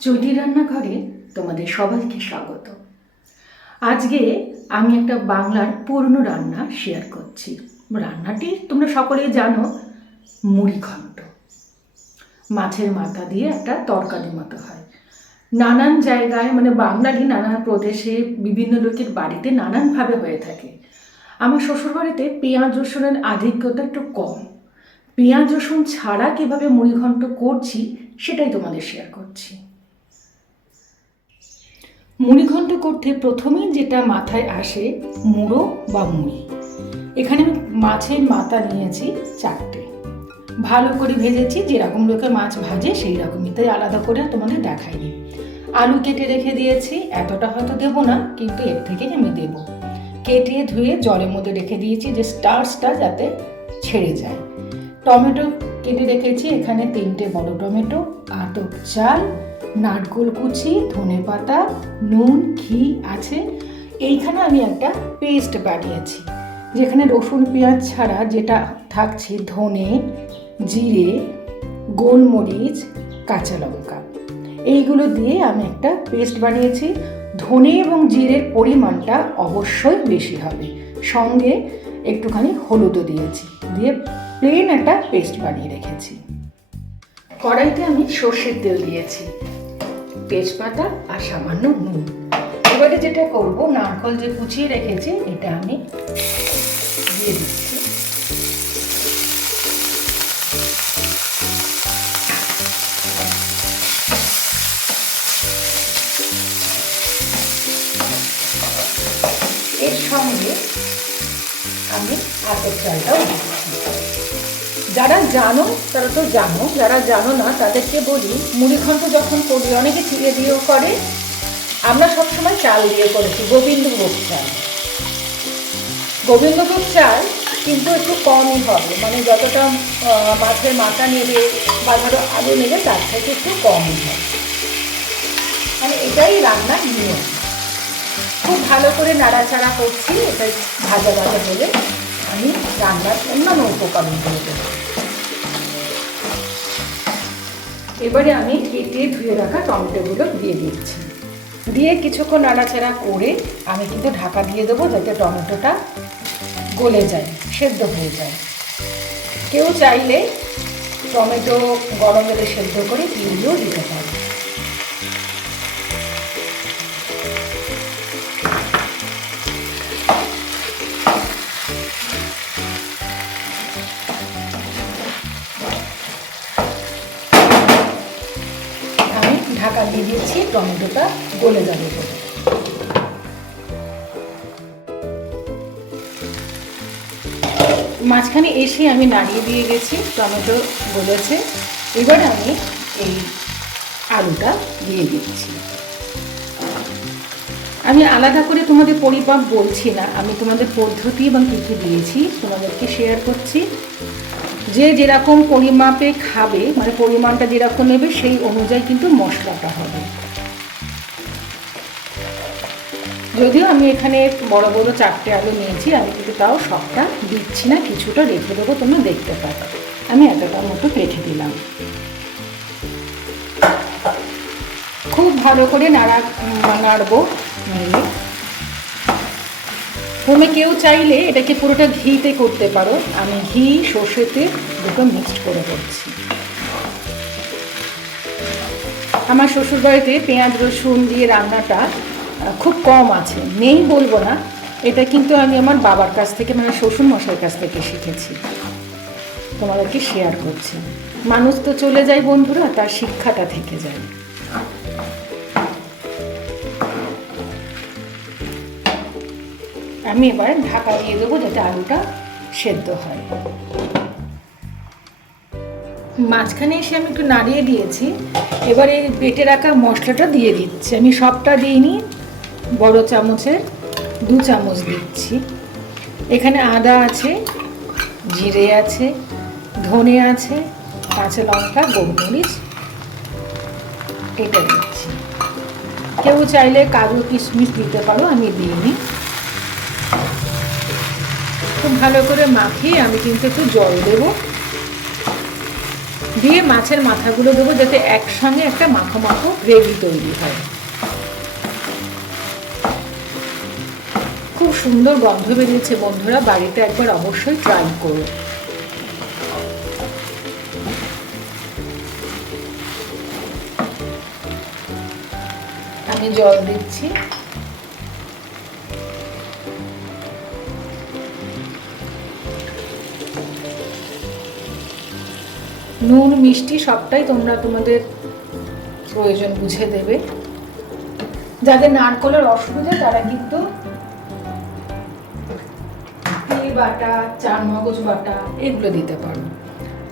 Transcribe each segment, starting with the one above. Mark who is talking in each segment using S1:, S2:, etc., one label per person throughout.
S1: চৈতি রান্নাঘরে তোমাদের সবাইকে স্বাগত। আজকে আমি একটা বাংলার পুরনো রান্না শেয়ার করছি। রান্নাটি তোমরা সকলেই জানো মুড়িঘণ্ট মাছের মাথা দিয়ে একটা তরকারি মতো হয়। নানান জায়গায় মানে বাংলারই নানান প্রদেশে বিভিন্ন লোকের বাড়িতে নানানভাবে হয়ে থাকে। আমার শ্বশুরবাড়িতে পেঁয়াজ রসুনের আধিক্যতা একটু কম। পেঁয়াজ রসুন ছাড়া কীভাবে মুড়িঘণ্ট করছি, সেটাই তোমাদের শেয়ার করছি। মুড়িঘণ্ট করতে প্রথমেই যেটা মাথায় আসে মুড়ো বা মুড়ি। এখানে মাছের মাথা নিয়েছি চারটে। ভালো করে ভেজেছি, যেরকম লোকে মাছ ভাজে সেই রকমই। তাই আলাদা করে তোমাদের দেখাইনি। আলু কেটে রেখে দিয়েছি, এতটা হয়তো দেবো না, কিন্তু এর থেকেই আমি দেব। কেটে ধুয়ে জলের মধ্যে রেখে দিয়েছি যে স্টার্চটা যাতে ছেড়ে যায়। টমেটো কেটে রেখেছি, এখানে তিনটে বড় টমেটো আতপ চাল নারকোল কুচি, ধনে পাতা, নুন, ঘি আছে। এইখানে আমি একটা পেস্ট বানিয়েছি, যেখানে রসুন, পেঁয়াজ ছাড়া যেটা থাকছে ধনে, জিরে, গোলমরিচ, কাঁচা লঙ্কা। এইগুলো দিয়ে আমি একটা পেস্ট বানিয়েছি। ধনে এবং জিরের পরিমাণটা অবশ্যই বেশি হবে। সঙ্গে একটুখানি হলুদও দিয়েছি, দিয়ে প্লেন একটা পেস্ট বানিয়ে রেখেছি। কড়াইতে আমি সর্ষের তেল দিয়েছি। তেজপাতা আর সামান্য নুন। এবারে যেটা করব, নারকল যে কুচিয়ে রেখেছি, এটা আমি দিয়ে দিচ্ছি। এর সঙ্গে আমি আতপ চালটাও দিচ্ছি। যারা জানো, তারা তো জানো, যারা জানো না, তাদেরকে বলি, মুড়িঘণ্ট যখন করি, অনেকে চিড়ে দিয়েও করে। আমরা সবসময় চাল দিয়ে করেছি গোবিন্দভোগ চাল। গোবিন্দভোগ চাল কিন্তু একটু কমই হবে মানে যতটা মাছের মাথা নেবে বা ধরো আলু নেবে তার থেকে একটু কমই হবে। মানে এটাই রান্নার নিয়ম। খুব ভালো করে নাড়াচাড়া করছি এটা ভাজা ভাজা হলে আমি রান্নার অন্যান্য উপকরণগুলো দেবো। এবারে আমি কেটে ধুয়ে রাখা টমেটোগুলো দিয়ে দিচ্ছি। দিয়ে কিছুক্ষণ নাড়াচাড়া করে আমি কিন্তু ঢাকা দিয়ে দেবো যাতে টমেটোটা গলে যায়, সেদ্ধ হয়ে যায়। কেউ চাইলে টমেটো গরম সেদ্ধ করে পিউরিও দিতে পারে। দিয়ে দিয়েছি, টমেটোটা গলে যাবে মাঝখানে এসে আমি নাড়িয়ে দিয়ে গেছি, টমেটো গলেছে। এবার আমি এই আলুটা দিয়ে দিচ্ছি। আমি আলাদা করে তোমাদের পরিমাপ বলছি না, আমি তোমাদের পদ্ধতি এবং কী কী দিয়েছি তোমাদেরকে শেয়ার করছি। যে যেরকম পরিমাপে খাবে মানে পরিমাণটা যেরকম নেবে, সেই অনুযায়ী কিন্তু মশলাটা হবে। যদিও আমি এখানে বড় বড় চারটে আলু নিয়েছি, আমি কিন্তু তাও সবটা দিচ্ছি না, কিছুটা রেখে দেবো, তোমরা দেখতে পাবে আমি এতটার মতো রেখে দিলাম। খুব ভালো করে নাড়া নাড়বো হোমে কেউ চাইলে এটাকে পুরোটা ঘিতে করতে পারো। আমি ঘি, সর্ষেতে দুটো মিক্সড করে করছি। আমার শ্বশুরবাড়িতে পেঁয়াজ, রসুন দিয়ে রান্নাটা খুব কম আছে। নেই বলব না। এটা কিন্তু আমি আমার বাবার কাছ থেকে মানে শ্বশুর মশাইয়ের কাছ থেকে শিখেছি। তোমাদেরকে শেয়ার করছি। মানুষ তো চলে যায় বন্ধুরা, তার শিক্ষাটা থেকে যায়। আমি এবার ঢাকা দিয়ে দেবো যাতে আলুটা সেদ্ধ হয়। মাঝখানে এসে আমি একটু নাড়িয়ে দিয়েছি। এবার এই বেটে রাখা মশলাটা দিয়ে দিচ্ছি। আমি সবটা দিইনি, বড় চামচের দু চামচ দিচ্ছি। এখানে আদা আছে, জিরে আছে, ধনে আছে, কাঁচা লঙ্কা, গোলমরিচ এটা দিচ্ছি। কেউ চাইলে কাজু কিশমিশ দিতে পারো, আমি দিইনি। খুব ভালো করে মাখিয়ে আমি কিন্তু একটু জল দেবো। দিয়ে মাছের মাথাগুলো দেবো যাতে একসঙ্গে একটা মাখো মাখো গ্রেভি তৈরি হয়। খুব সুন্দর গন্ধ বেরিয়েছে বন্ধুরা, বাড়িতে একবার অবশ্যই ট্রাই করো। আমি জল দিচ্ছি। নুন, মিষ্টি সবটাই তোমরা তোমাদের প্রয়োজন বুঝে দেবে। যাদের নারকলের অসুবিধা তারা কিন্তু তিল বাটা চার মগজ বাটা, এগুলো দিতে পারো।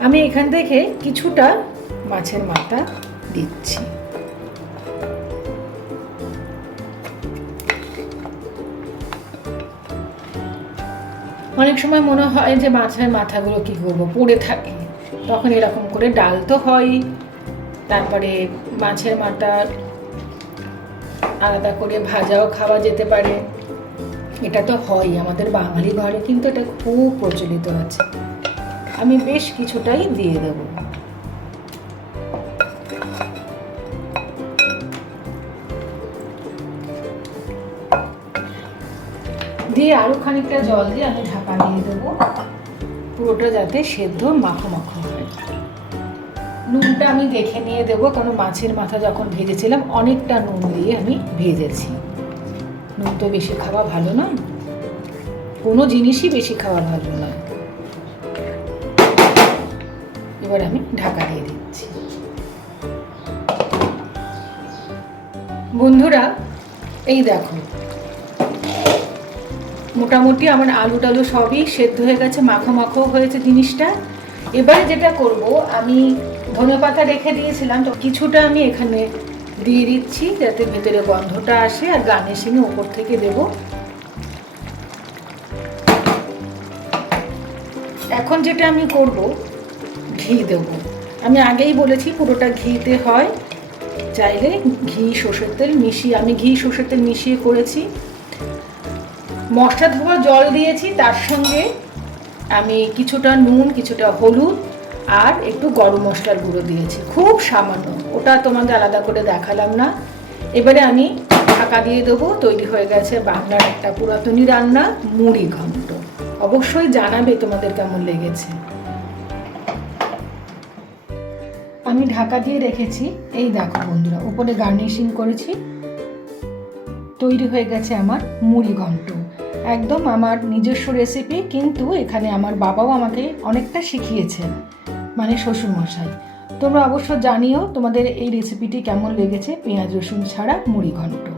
S1: আমি এখান থেকে কিছুটা মাছের মাথা দিচ্ছি। অনেক সময় মনে হয় যে মাছের মাথাগুলো কি করব, পড়ে থাকে। তখন এরকম করে ডাল তো হয় তারপরে মাছের মাথা আলাদা করে ভাজাও খাওয়া যেতে পারে। এটা তো হয় আমাদের বাঙালি ঘরে কিন্তু এটা খুব প্রচলিত আছে। আমি বেশ কিছুটাই দিয়ে দেবো। দিয়ে আরও খানিকটা জল দিয়ে আমি ঢাকা দিয়ে দেবো। পুরোটা যাতে সেদ্ধ মাখো মাখো হয়। নুনটা আমি দেখে নিয়ে দেবো, কারণ মাছের মাথা যখন ভেজেছিলাম, অনেকটা নুন দিয়ে আমি ভেজেছি। নুন তো বেশি খাওয়া ভালো না। কোনো জিনিসই বেশি খাওয়া ভালো নয় এবার আমি ঢাকা দিয়ে দিচ্ছি। বন্ধুরা, এই দেখো মোটামুটি আমার আলু টালু সবই সেদ্ধ হয়ে গেছে মাখো মাখো হয়েছে জিনিসটা। এবারে যেটা করব, আমি ধনে পাতা রেখে দিয়েছিলাম, তো কিছুটা আমি এখানে দিয়ে দিচ্ছি, যাতে ভেতরে গন্ধটা আসে, আর গার্নিশিংয়ে ওপর থেকে দেব। এখন যেটা আমি করব, ঘি দেব। আমি আগেই বলেছি পুরোটা ঘিতে হয়, চাইলে ঘি সর্ষের তেল মিশিয়ে, আমি ঘি সর্ষের তেল মিশিয়ে করেছি। মশলা ধোয়া জল দিয়েছি, তার সঙ্গে আমি কিছুটা নুন, কিছুটা হলুদ আর একটু গরম মশলার গুঁড়ো দিয়েছি। খুব সামান্য, ওটা তোমাদের আলাদা করে দেখালাম না। এবারে আমি ঢাকা দিয়ে দেবো, তৈরি হয়ে গেছে বাংলার একটা পুরাতনী রান্না, মুড়ি ঘন্ট। অবশ্যই জানাবে তোমাদের কেমন লেগেছে। আমি ঢাকা দিয়ে রেখেছি, এই দেখো বন্ধুরা, উপরে গার্নিশিং করেছি। তৈরি হয়ে গেছে আমার মুড়ি ঘন্ট। একদম আমার নিজস্ব রেসিপি কিন্তু এখানে আমার বাবাও আমাকে অনেকটা শিখিয়েছেন মানে শ্বশুরমশাই। তোমরা অবশ্য জানিও তোমাদের এই রেসিপিটি কেমন লেগেছে, পেঁয়াজ, রসুন ছাড়া মুড়ি ঘন্ট।